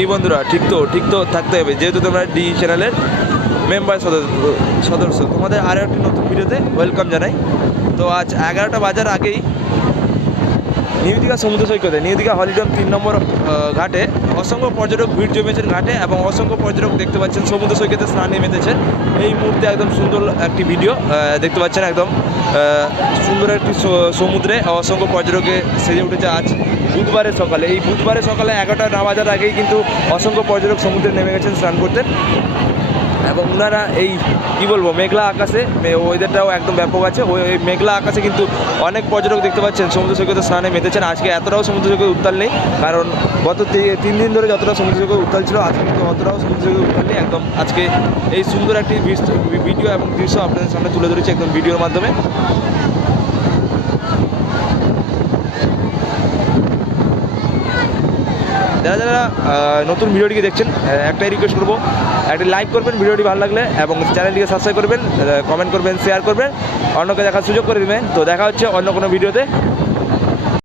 কি বন্ধুরা, ঠিক তো ঠিক তো, থাকতে হবে। যেহেতু তোমরা ডি চ্যানেলের মেম্বার সদস্য তোমাদের আরও একটি নতুন ভিডিওতে ওয়েলকাম জানাই। তো আজ এগারোটা বাজার আগেই নিউ দীঘা সমুদ্র সৈকতে নিউ হলিডম তিন নম্বর ঘাটে অসংখ্য পর্যটক ভিড় জমেছেন ঘাটে এবং অসংখ্য পর্যটক দেখতে পাচ্ছেন, সমুদ্র সৈকতে স্নানে মেতেছেন এই মুহূর্তে একদম সুন্দর একটি ভিডিও দেখতে পাচ্ছেন একদম সুন্দর একটি সমুদ্রে অসংখ্য পর্যটকে সেজে উঠেছে আজ বুধবারের সকালে। এই বুধবারের সকালে এগারোটা না বাজার আগেই কিন্তু অসংখ্য পর্যটক সমুদ্রে নেমে গেছেন স্নান করতে। এবং ওনারা এই, কি বলব, মেঘলা আকাশে ওয়েদারটাও একদম ব্যাপক আছে। ওই মেঘলা আকাশে কিন্তু অনেক পর্যটক দেখতে পাচ্ছেন। সমুদ্র সৈকতে স্নানে মেতেছেন। আজকে এতটাও সমুদ্র সৈকত উত্তাল নেই। কারণ গত তিন দিন ধরে যতটা সমুদ্র সৈকত উত্তাল ছিল আজকে কিন্তু অতটাও সমুদ্র সৈকত উত্তাল নেই। একদম আজকে এই সুন্দর একটি ভিডিও এবং দৃশ্য আপনাদের সামনে তুলে ধরেছি একদম ভিডিওর মাধ্যমে। যারা যারা নতুন ভিডিওটিকে দেখছেন একটাই রিকোয়েস্ট করব, একটা লাইক করবেন, ভিডিওটি ভালো লাগলে, এবং চ্যানেলটিকে সাবস্ক্রাইব করবেন কমেন্ট করবেন শেয়ার করবেন, অন্যকে দেখার সুযোগ করে দেবেন। তো দেখা হচ্ছে অন্য কোনো ভিডিওতে।